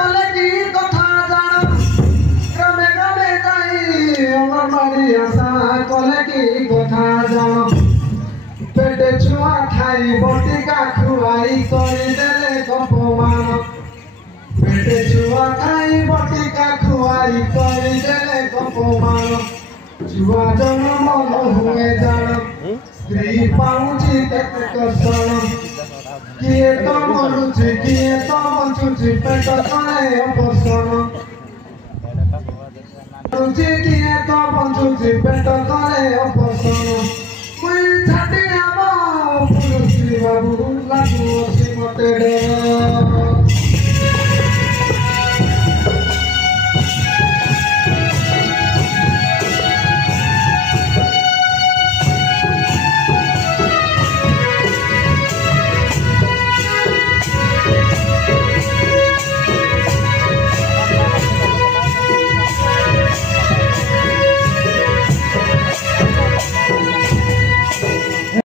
कले की कथा जान ग्रामे ग्रामे जाई अंगनबाड़ी आशा कले की कथा जान पेटे छुआ खाई बटिका खुआई करी देले अपमान पेटे छुआ खाई बटिका खुआई करी देले अपमान छुआ जन्म न हुए जान स्त्री पाउची केते कसण किए तो मरुची किए तो बंचुची पेट तले अपसण मरुची किए तो बंचुची पेट तले अपसण